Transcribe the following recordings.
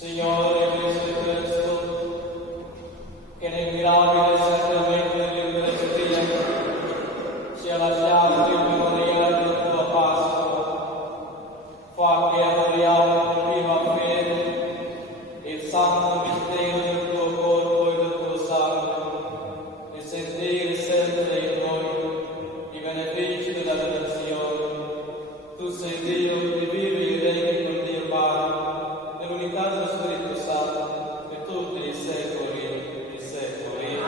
Signore Gesù Cristo, che nel mirabile sacramento dell'Eucaristia sia la chiave memoriale della tua Pasqua, fa che adoriamo con viva fede il santo mistero del tuo corpo e del tuo sangue, e sentire sempre in noi i benefici della redenzione. Tu sei Dio che vive e regni con Dio Padre, nell'unità dello Spirito Santo, per tutti i secoli e secoli.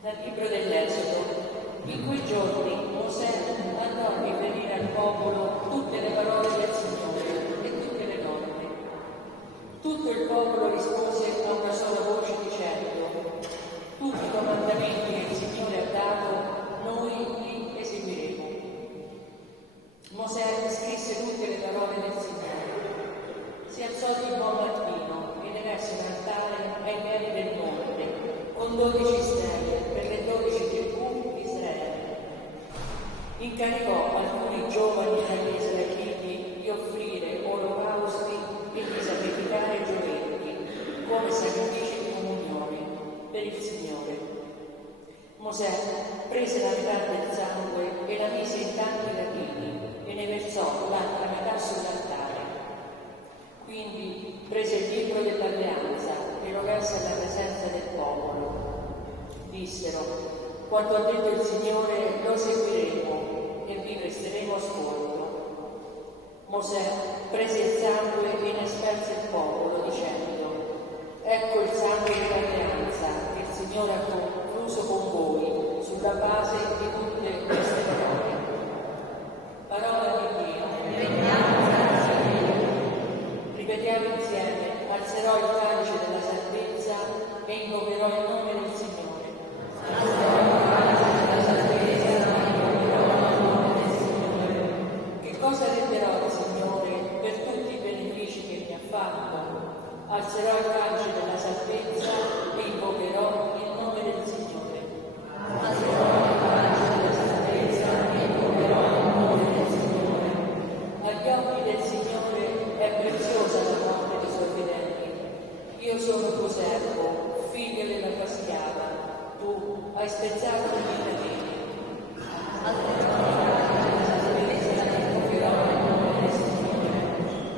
Dal libro dell'Esodo. In quei giorni Mosè andò a riferire al popolo tutte le parole del Signore e tutte le norme. Tutto il popolo rispose a una sola voce dicendo: tutti i comandamenti che il Signore ha dato noi li eseguiremo. Mosè scrisse tutte le parole del Signore. Si alzò di buon mattino ed eresse un altare ai piedi del monte con 12 stelle per le 12 tribù di Israele. Incaricò alcuni giovani dagli israeliti di offrire olocausti e di sacrificare gioielli come sacrifici di comunione per il Signore. Mosè prese la metà del sangue e la mise in tanti latini e ne versò l'altra metà sull'altare. Quindi prese il libro dell'alleanza e lo lesse alla presenza del popolo. Dissero: quanto ha detto il Signore lo seguiremo e vi presteremo ascolto. Mosè prese il sangue e ne asperse il popolo dicendo: ecco il sangue dell'alleanza che il Signore ha concluso con voi sulla base di tutte queste parole. Parola di Dio. Ripetiamo insieme: alzerò il calice della salvezza e invocherò il nome del Signore. Che cosa renderò al Signore per tutti i benefici che mi ha fatto? Alzerò il calice della salvezza e invocherò il nome del Signore. Alzerò il calice della salvezza e invocherò il nome del Signore. Agli occhi del Signore è preziosa la morte dei suoi fedeli. Io sono tuo servo, figlio della tua schiava. Tu hai spezzato i miei cateni.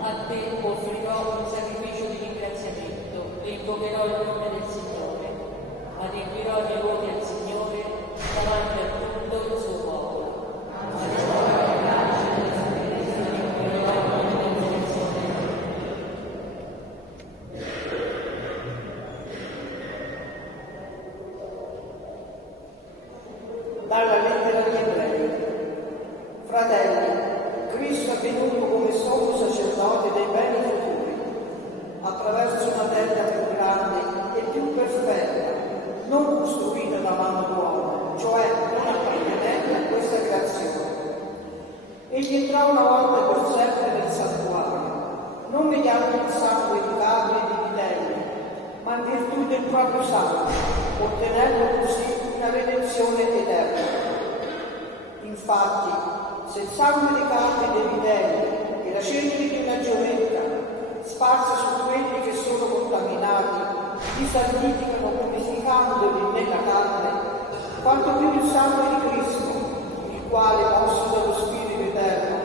A te offrirò un sacrificio di ringraziamento e invocherò il nome del Signore. Adempirò i miei voti al Signore davanti a tutto il suo popolo. Dalla lettera agli Ebrei. Fratelli, Cristo è venuto come sommo sacerdote dei beni futuri, attraverso una tenda più grande e più perfetta, non costruita da mano d'uomo, cioè non appartenente a questa creazione. Egli entrò una volta per sempre nel santuario, non mediante il sangue di capri e di vitelli, ma in virtù del proprio sangue, ottenendo così una redenzione eterna. Infatti, se il sangue dei capri e dei vitelli e la cenere di una giovetta sparsa su quelli che sono contaminati li santificano purificandoli nella carne, quanto più il sangue di Cristo, il quale, mosso dallo Spirito Eterno,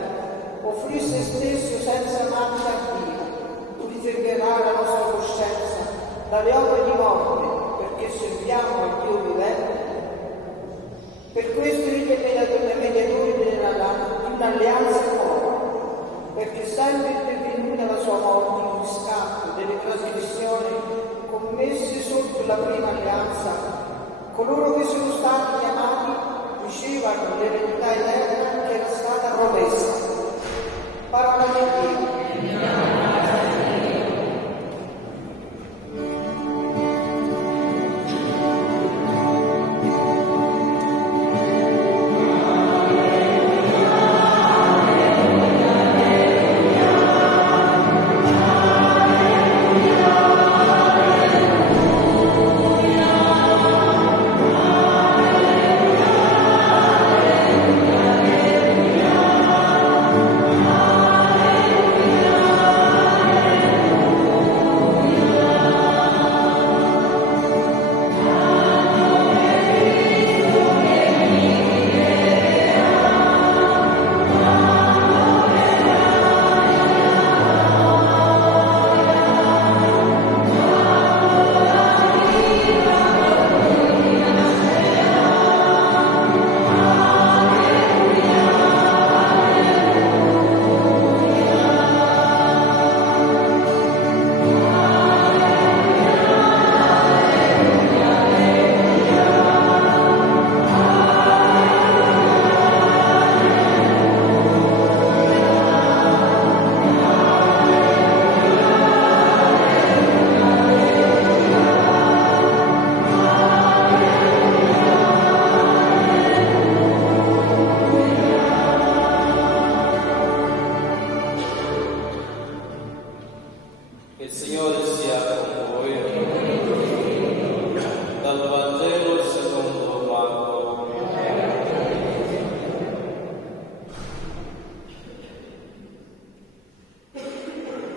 offrì se stesso senza macchia a Dio, purificherà la nostra coscienza dalle opere di morte, perché serviamo al Dio vivente. Per questo egli è mediatore di un'alleanza nuova, perché sempre intervenuta la sua morte in riscatto delle trasgressioni commesse sotto la prima alleanza, coloro che sono stati chiamati ricevano l'eredità eterna che era stata promessa. Parola di Dio. Amen.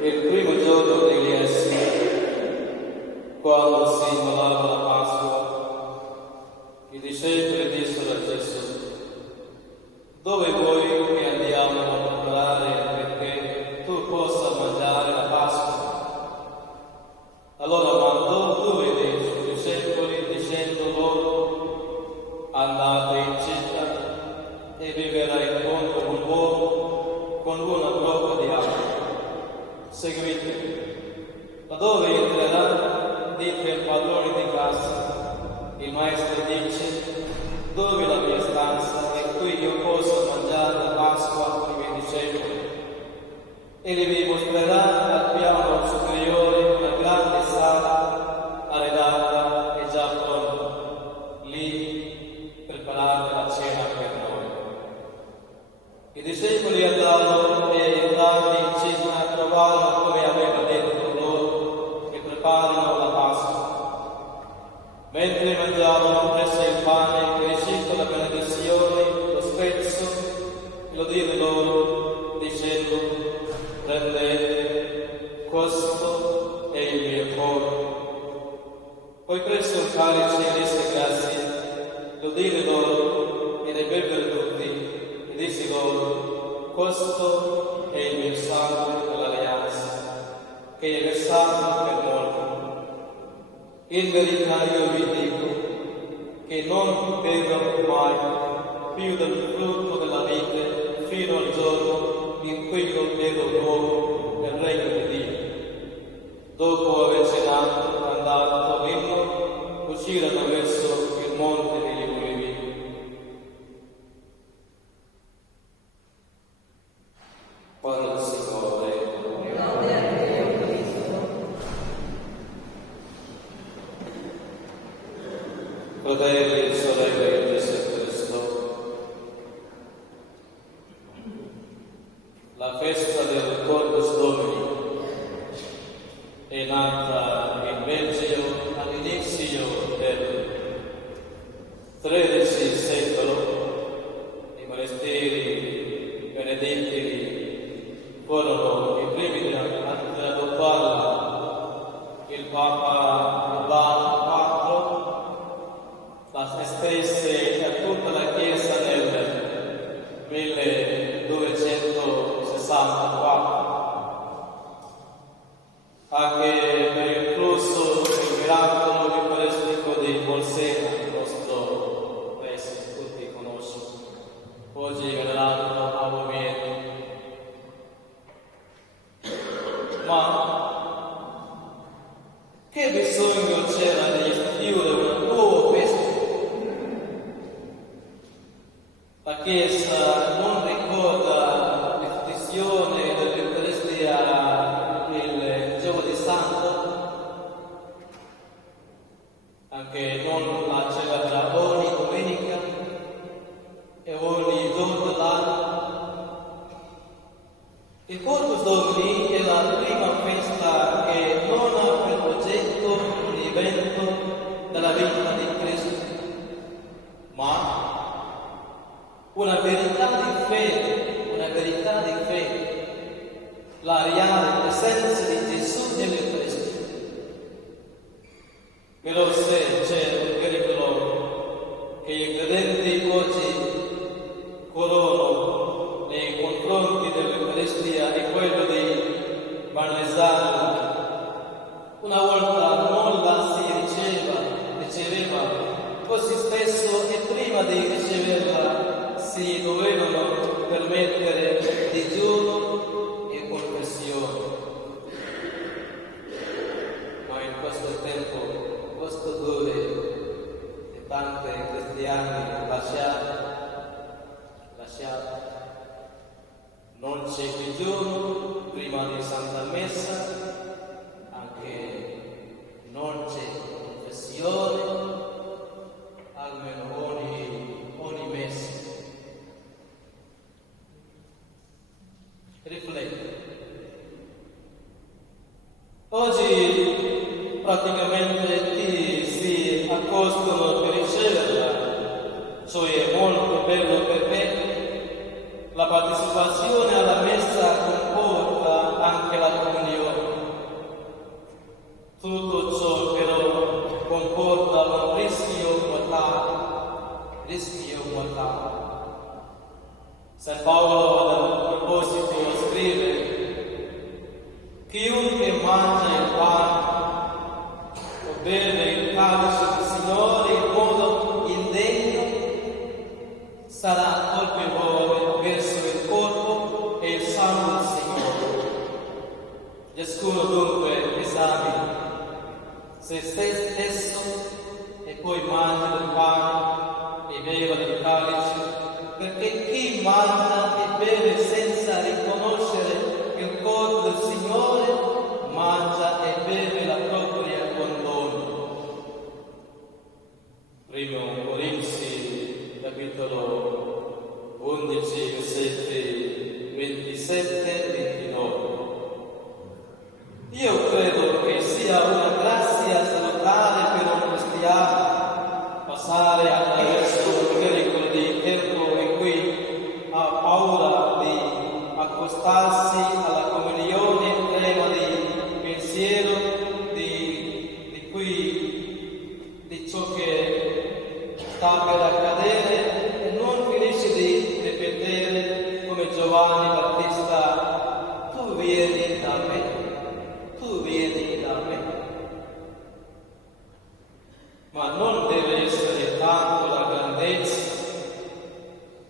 Il primo giorno degli essi, quando si immolava la Pasqua, i discepoli dissero a Gesù: dove vuoi che andiamo a preparare perché tu possa mangiare la Pasqua? Allora mandò 2 dei suoi discepoli dicendo loro: andate in città e vi verrà incontro un uomo con una brocca di acqua. Seguitemi. Laddove entrerà, dite al padrone di casa: il maestro dice: dove la mia stanza e qui io posso mangiare la Pasqua con i miei discepoli. Egli vi mostrerà al piano superiore una grande sala arredata e già pronta. Lì preparate la cena per noi. I discepoli andarono e entrati in città trovarono come aveva detto loro che preparano la Pasqua. Mentre mangiavano, prese il pane e ricevuto la benedizione, lo spezzo e lo diede loro dicendo: prendete, questo è il mio corpo. Poi prese un calice e disse grazie, lo diede loro e ne bebbero tutti. E disse loro: questo è il mio sangue dell'alleanza, che è versato per molti. In verità io vi dico che non berrò mai più del frutto della vite fino al giorno in cui lo vedo nuovo nel regno di Dio. Dopo aver cenato, andato in, uscirono verso il monte degli Ulivi. Parola del Signore. Fratelli e sorelle di Gesù Cristo, la festa del Corpus Domini è nata in Belgio all'inizio del XIII secolo. I monasteri benedettini furono i primi ad adottarla. Il Papa Urbano la estese a tutta la Chiesa nel 1264. Anche per il flusso del miracolo eucaristico di Bolsena, il nostro paese, tutti conoscono, oggi venerato a Oviedo. Ma che bisogno c'era di istituire una nuova festa? La Chiesa non ricorda l'istituzione dell'Eucaristia il giovedì santo, anche non la celebra ogni domenica e ogni giorno dell'anno. Il Corpus Domini è la prima festa che non ha per oggetto un evento della vita di Cristo, ma una verità di fede, la reale presenza di Gesù nell'Eucaristia. Però se c'è un pericolo che i credenti oggi corrono nei confronti dell'Eucaristia è quello di banalizzarla. Una volta non la si riceveva, così spesso e prima di riceverla si dovevano permettere digiuno e confessione. Ma in questo tempo, questo dove e tanti cristiani lasciati, non c'è digiuno prima di Santa Messa, anche non c'è confessione, almeno ogni messa. Rifletti. Oggi praticamente ti si accostano per riceverla, cioè è molto bello perché la partecipazione alla messa comporta anche la comunione. Ciascuno dunque esamini se stesso e poi mangia del pane e beva del calice, perché chi mangia e beve senza riconoscere il corpo del Signore mangia e beve la propria condanna. Primo Corinzi, capitolo 11, versetti 27-29. Io credo che sia una grazia salutare per un cristiano passare attraverso un pericolo di tempo in cui ha paura di accostarsi alla comunione prima di pensiero di ciò che sta per accadere e non finisce di ripetere come Giovanni Battista: tu vieni da me. Tu vieni da me. Ma non deve essere tanto la grandezza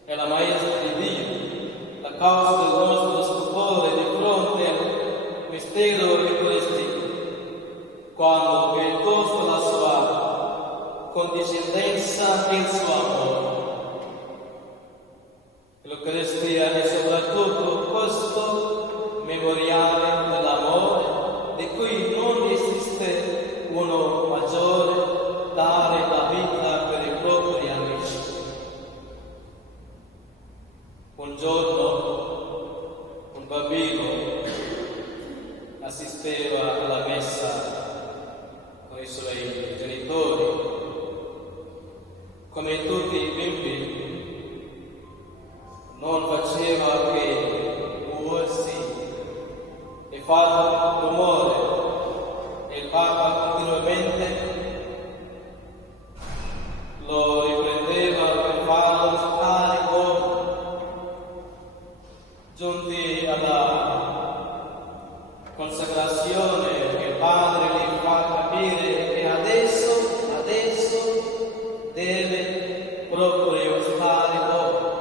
e la maestà di Dio la causa del nostro stupore di fronte al mistero eucaristico, quando piuttosto la sua condiscendenza e il suo amore. L'Eucaristia è soprattutto questo memoriale dell'amore, di cui non esiste uno maggiore, dare la vita per i propri amici. Un giorno un bambino assisteva alla messa con i suoi genitori. Come tutti i bimbi, non faceva che muoversi e fare rumore, e il Papa continuamente lo riprendeva per farlo stare buono. Giunti alla consacrazione, il Padre gli fa capire che adesso deve proprio stare buono.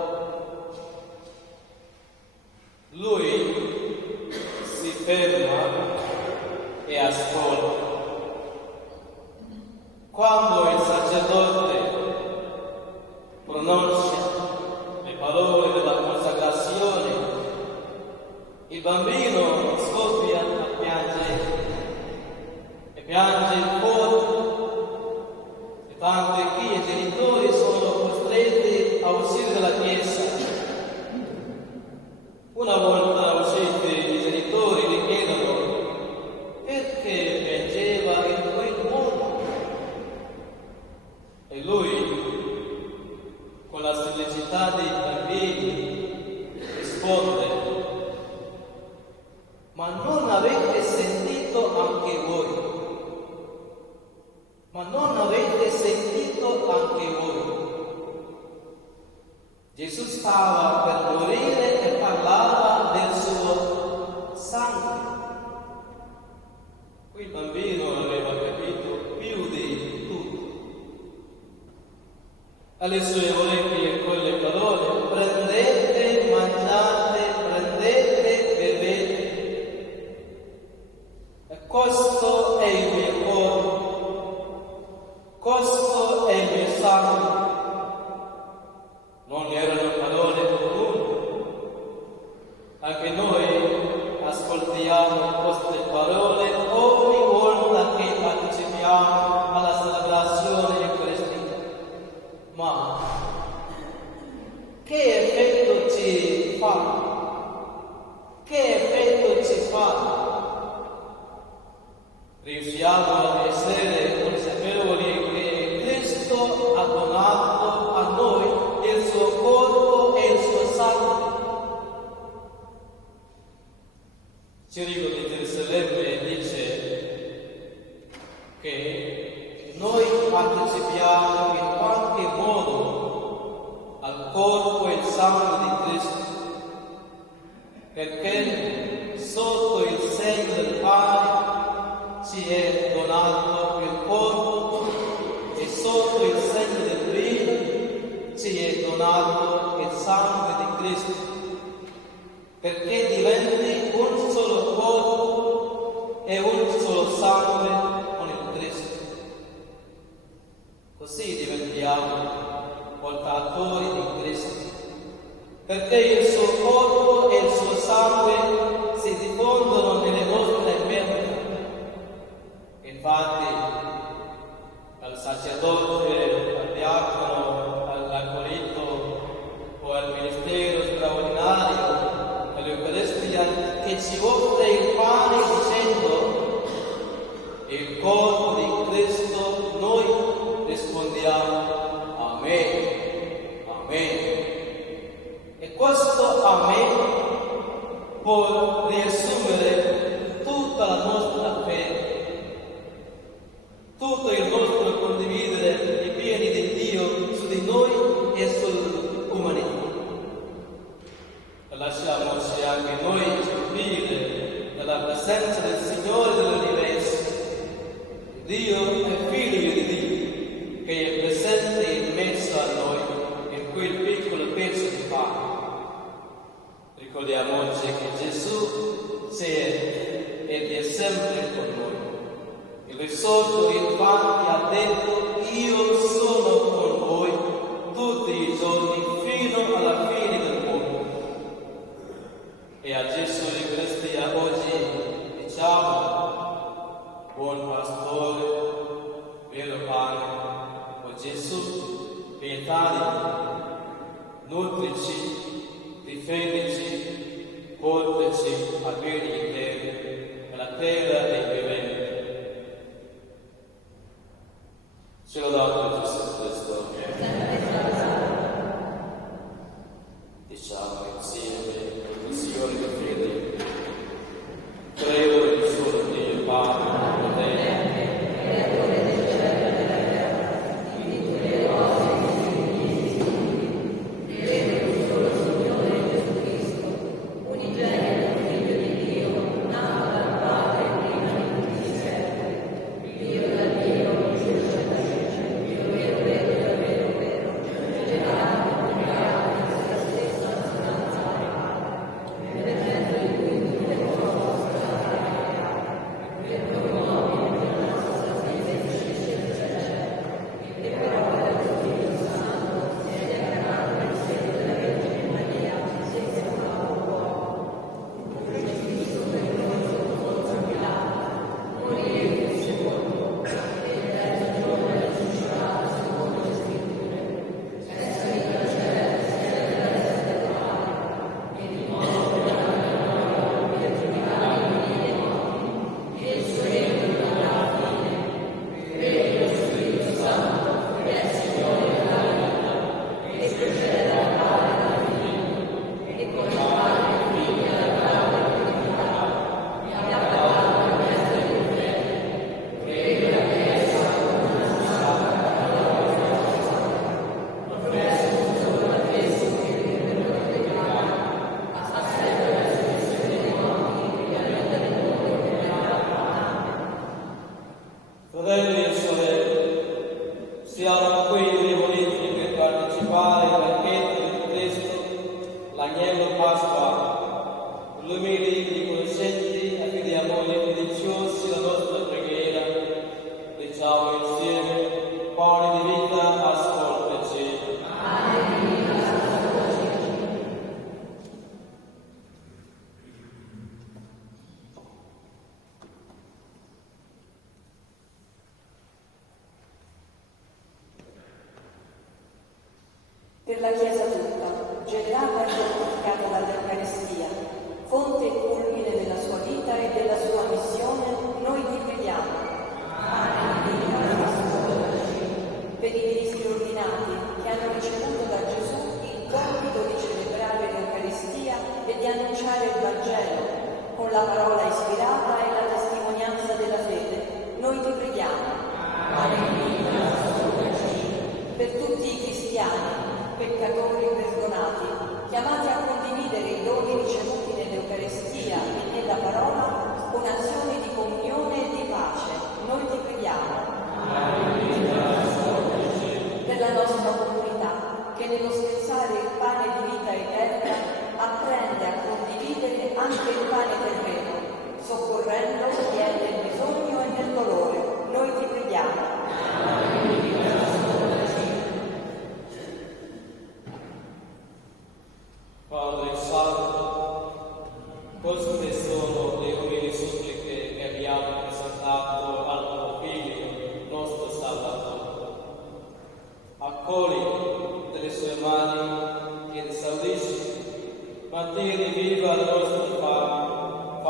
Lui si ferma e ascolta. Quando il sacerdote pronuncia le parole della consacrazione, il bambino scoppia a piangere e piange forte, e tanto che i genitori sono costretti a uscire dalla chiesa. Una volta usciti, i genitori gli chiedono perché piangeva in quel modo. E lui, con la semplicità dei bambini, risponde: ma non avete sentito anche voi? Ma non avete sentito anche voi? Gesù stava per morire e parlava del suo sangue. Quel bambino aveva capito più di tutto. Alle sue orecchie quelle parole: prendete, mangiate, prendete, bevete. E questo è il mio corpo, questo è il mio sangue. Non erano parole comuni. Anche noi ascoltiamo queste parole ogni volta che partecipiamo alla celebrazione eucaristica. Ma che effetto ci fa? Che effetto ci fa? Riusciamo ad essere consapevoli che Cristo ha donato a noi il suo corpo e il suo sangue. Cirico di Gerusalemme dice che noi partecipiamo in qualche modo al corpo e al sangue di Cristo, perché sotto il segno del pane ci è donato il corpo e sotto il segno del vino ci è donato il sangue di Cristo, perché diventi un solo corpo ci offre il pane dicendo il corpo di Cristo, noi rispondiamo Amen, Amen. E questo Amen può riassumere tutta la nostra fede, tutto il nostro condividere i piani di Dio su di noi e sull'umanità. Lasciamoci anche noi stupire dalla presenza del Signore dell'universo. Dio è figlio di Dio, che è presente in mezzo a noi, in quel piccolo pezzo di pane. Ricordiamoci che Gesù c'è ed è sempre con noi. Il risorto infatti ha detto: io sono con voi tutti i giorni fino alla fine del mondo. E a Gesù l'Eucaristia oggi diciamo: buon pastore, vero pane, o Gesù, pietà di noi, nutrici, difendici, portaci a beni eterni, alla terra dei viventi. Ce l'ho dato Gesù Cristo. Diciamo insieme confessione di fede. Credo in solo Dio Padre, potente, creatore del cielo e della terra, di tutte le cose invisibili. Credo in solo Signore Gesù Cristo, unigenito Figlio di Dio, nato dal Padre prima di tutti i secoli, Dio da Dio, Gesù da Gesù, Dio vero, vero, vero, vero, generato, creato, nella stessa sostanza del Padre, nel mezzo di cui tutte le cose sono create, per noi uomini per la nostra salvezza e per opera del Spirito Santo, ed è nato nel seno della Vergine Maria, senza peccato uomo, crocifisso per noi sotto Ponzio Pilato, morì e fu sepolto, e il terzo giorno è risuscitato secondo le Scritture, è salito al cielo, si è alla destra del Padre, e dimostra davanti a noi per giudicare i vivi e i morti, e il suo regno non avrà fine. Credo nello Spirito Santo, che è il Signore della vita, che procede dal Padre e dal Figlio, e con il Padre e il Figlio e la parola glorificata, mi ha parlato per mezzo del profeta. Credo nella Chiesa, una santa, cattolica, professo un solo battesimo per il perdono dei peccati, aspetto la resurrezione dei morti e la vita del mondo verrà. Fratelli e sorelle, siamo qui riuniti per partecipare al banchetto del Cristo, l'agnello pasquale. Illumini i conoscenti, affidiamo gli fiduciosi la nostra preghiera. Diciamo insieme: pane di vita, ascoltaci. Per la Chiesa tutta, generata e fortificata dall'Eucaristia, fonte e culmine della sua vita e della sua missione, noi ti preghiamo. Per i ministri ordinati che hanno ricevuto da Gesù il compito di celebrare l'Eucaristia e di annunciare il Vangelo con la parola ispirata e la testimonianza della fede, noi ti preghiamo. Per tutti i cristiani, peccatori perdonati, chiamati a condividere i doni ricevuti nell'Eucaristia e nella parola con azioni di comunione e di pace, noi ti preghiamo. Per la nostra comunità, che nello spezzare il pane di vita eterna apprende a condividere anche il pane terreno, soccorrendo chi è nel bisogno e nel dolore, noi ti preghiamo. Padre Santo, queste sono le umili suppliche che abbiamo presentato al tuo Figlio, nostro Salvatore. Accogli delle sue mani che esaudisci, mantieni viva la nostra fame,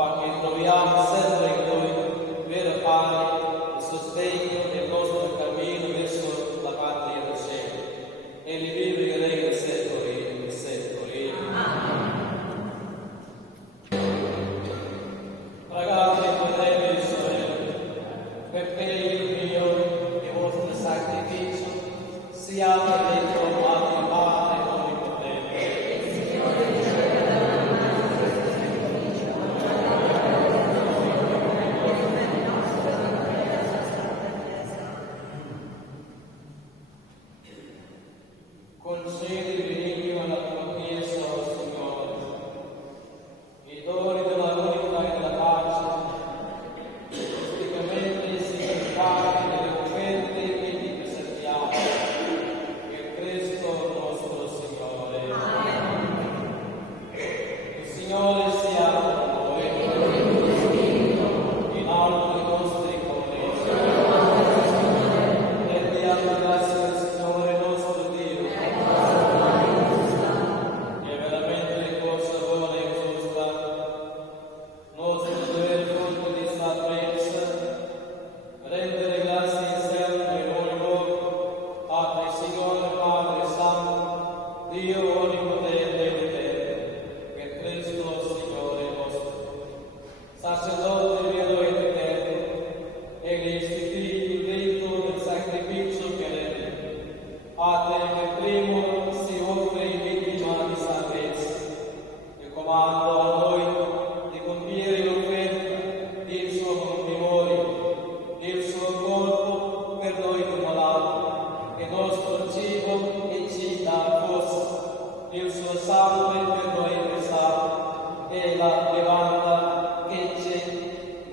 della levanda che c'è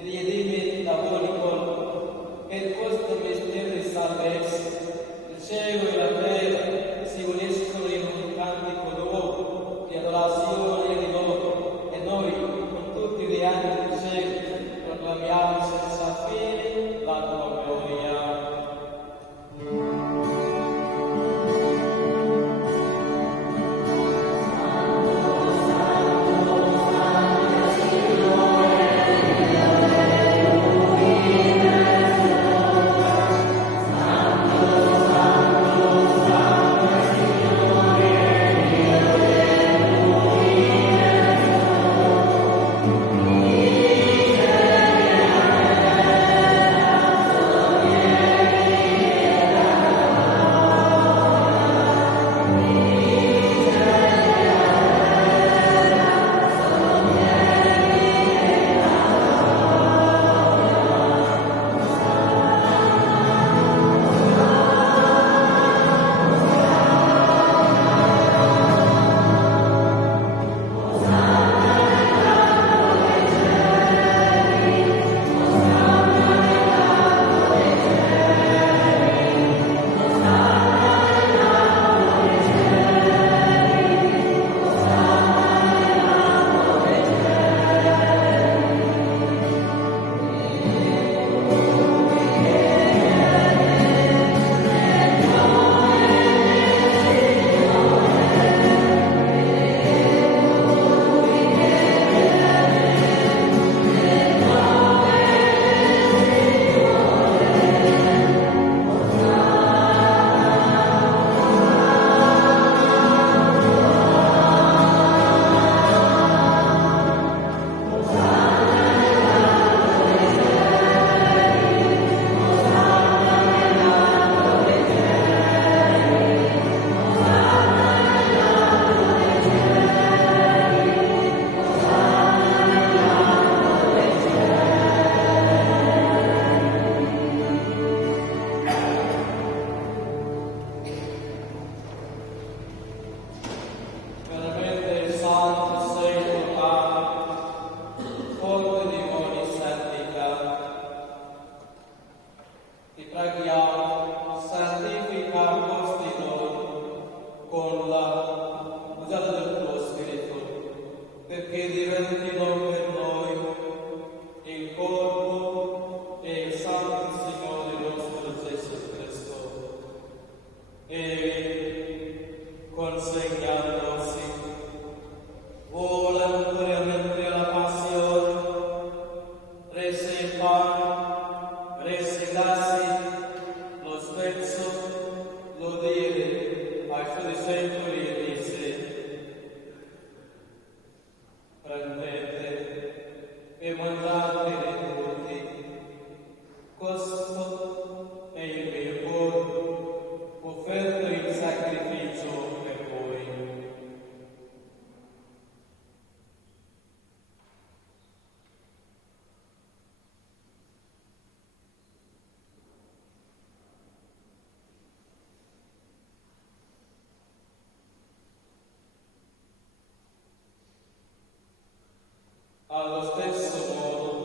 riedime da buoni colpo. Per questo mestiere di salvezza, il cielo e la terra si uniscono in un cantico nuovo di adorazione di loro, e noi, con tutti gli angeli del cielo, proclamiamo senza fine la tua gloria. Allo stesso modo,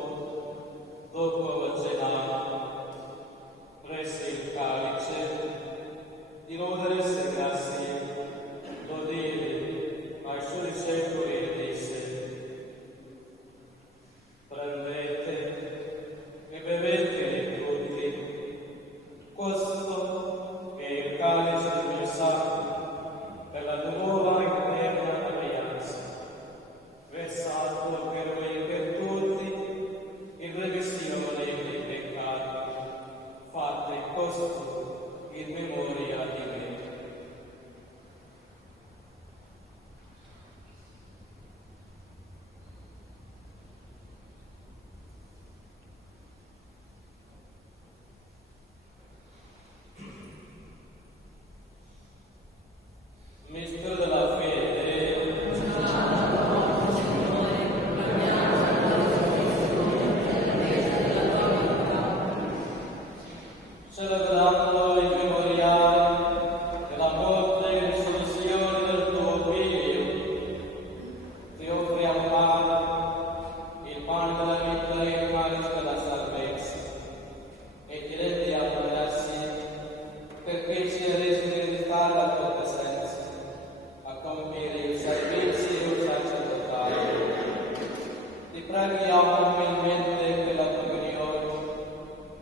preghiamo umilmente per la comunione,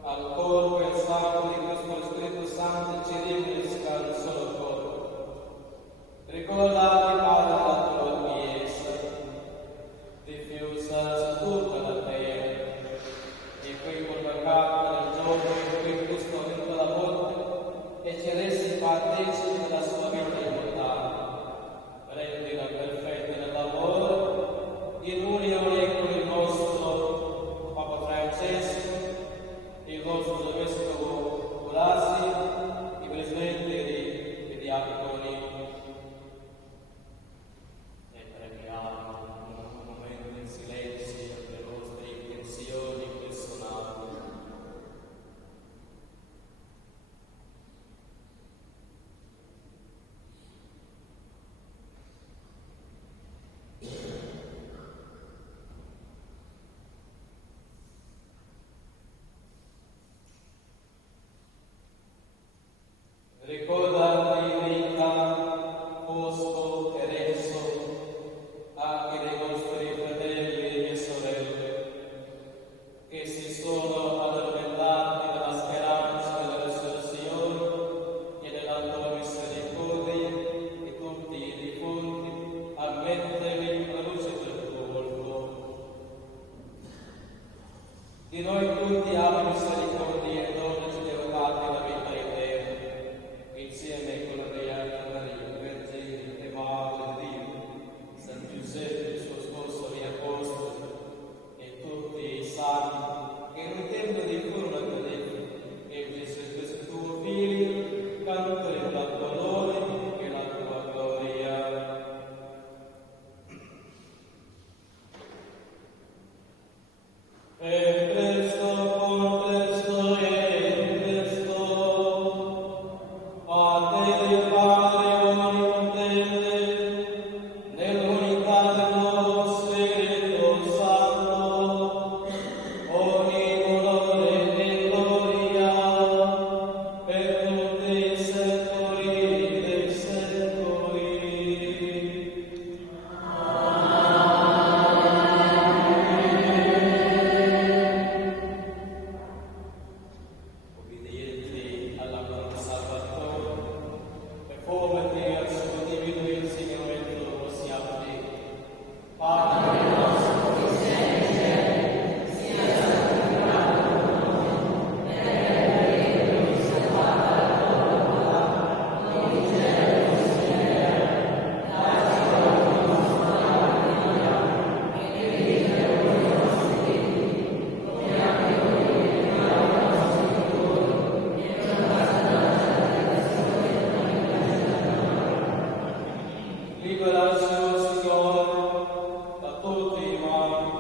al corpo e al sangue di questo Spirito Santo ci riunisca in un solo corpo. Ricordate, Padre, la tua Chiesa, diffusa su tutta la terra, e qui convocata nel giorno in cui Cristo ha vinto la morte e ci ha resi partecipi della sua vita immortale. Rendila perfetta nel lavoro, in unione con il nostro Papa Francesco, il nostro Vescovo Blasi, i presbiteri e diaconi. E preghiamo un momento in silenzio per le nostre intenzioni personali. Ricordati Rita, Fosco e Renzo, anche dei nostri fratelli e sorelle, che si sono addormentati nella speranza della risurrezione e della tua misericordia, e tutti i defunti, ammetteli alla luce del tuo volto. Di noi tutti abbi misericordia e donaci derogati la vita eterna, insieme con la Beata Maria, Vergine e Madre di Dio, San Giuseppe, il suo sposo e apostoli, e tutti i santi che in un tempo di furono accadenti, e Gesù Cristo tuo Figlio, canteremo la tua lode e la tua gloria. E presto, con presto e in presto, a te, Padre onnipotente, nell'unità del nuovo Spirito Santo, ogni onore e gloria per tutti i secoli dei secoli. Obbedienti alla parola Salvatore, conformati al suo divino insegnamento, possiamo dire: Padre nostro che sei in cielo, sia santificato il tuo nome, venga il tuo regno, sia fatta la tua volontà, come in cielo così in terra. Dacci oggi il nostro pane quotidiano, e rimetti a noi i nostri debiti, come anche noi rimettiamo ai nostri debitori, e non abbandonarci alla tentazione, ma liberaci dal male. Liberaci, Signore, da tutti i mali,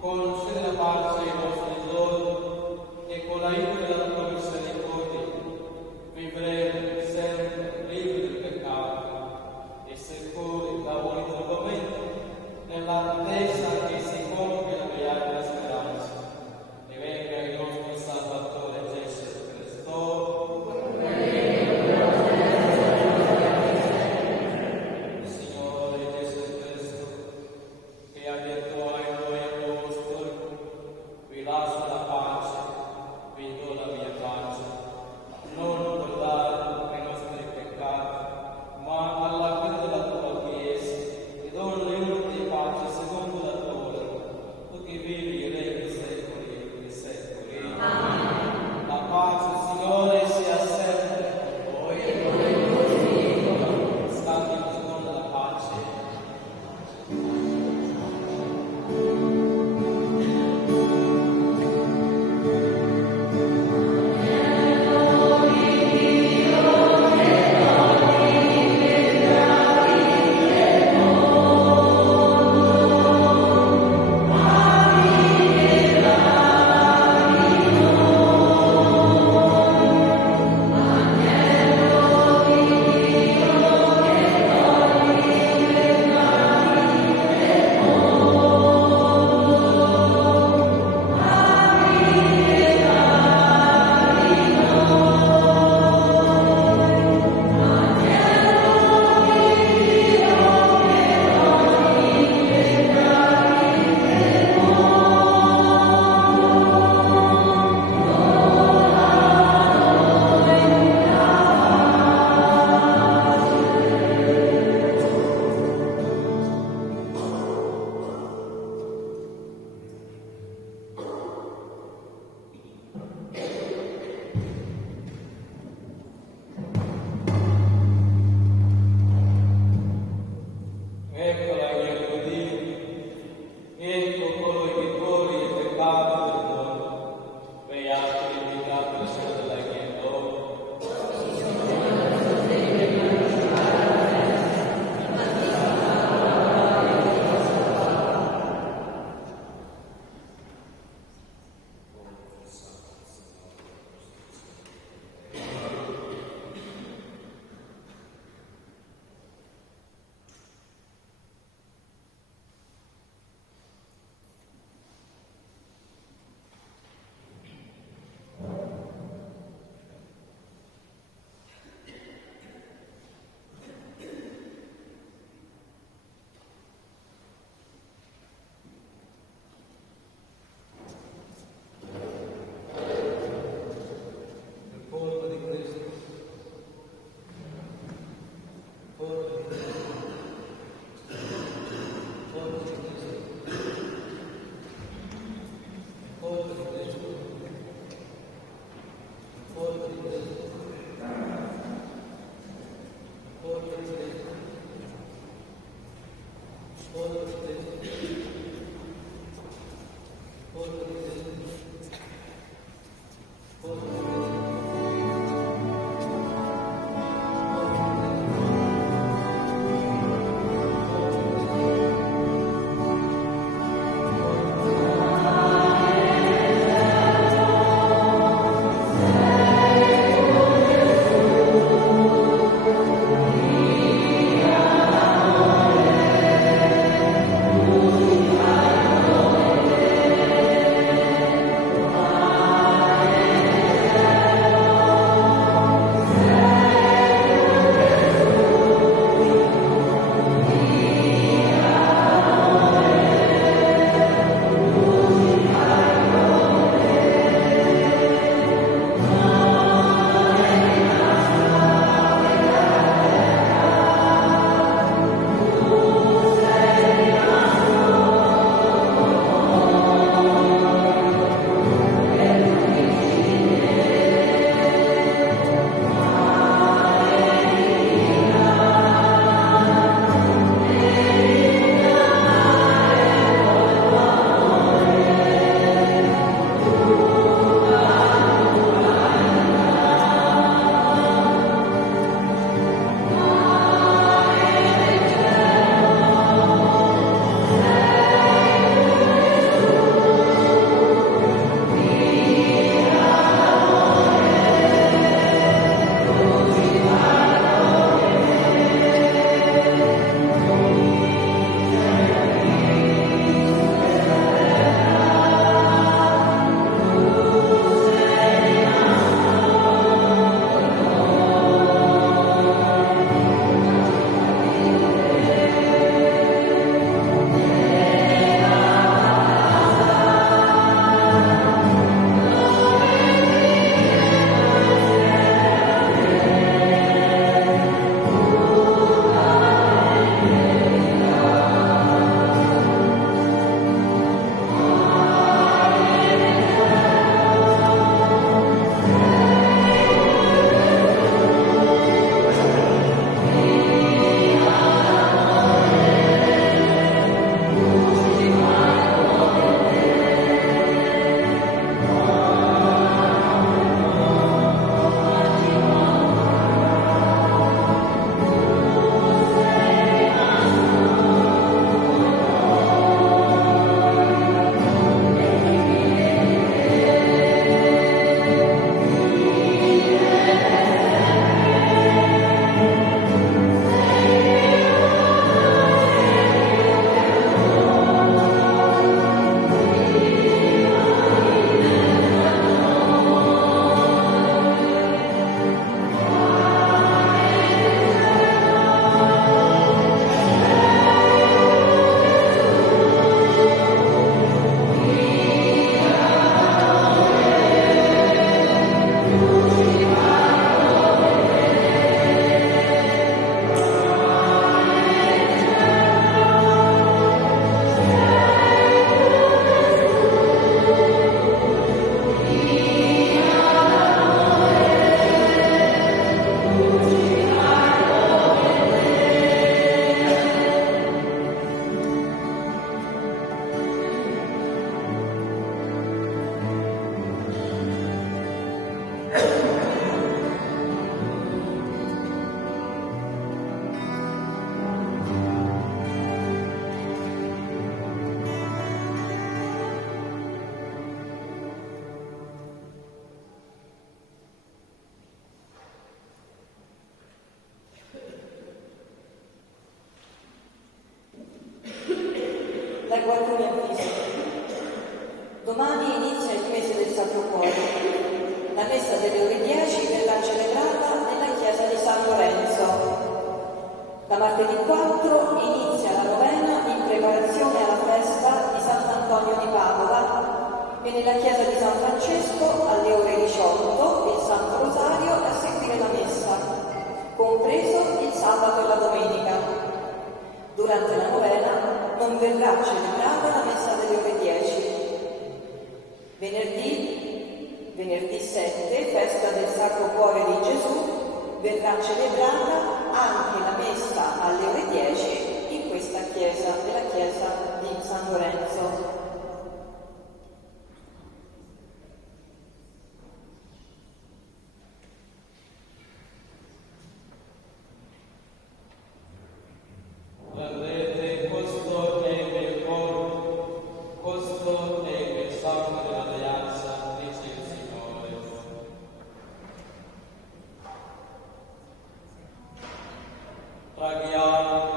concedi la pace ai nostri giorni, e con l'aiuto della tua misericordia vivremo sempre liberi del peccato e sicuri da ogni turbamento, nell'attesa che si compia la beata speranza, e venga il nostro Salvatore Gesù Cristo. Signore Gesù Cristo, che ha detto ai tuoi apostoli: Nella chiesa di San Francesco alle ore 18 il Santo Rosario a seguire la messa, compreso il sabato e la domenica. Durante la novena non verrà celebrata la messa delle ore 10. Venerdì 7, festa del Sacro Cuore di Gesù, verrà celebrata anche la messa alle ore 10 in questa chiesa, nella chiesa di San Lorenzo. Prendete questo è il mio corpo, questo è il sangue dell'alleanza, dice il Signore. Preghiamo.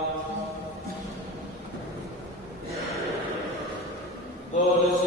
Dove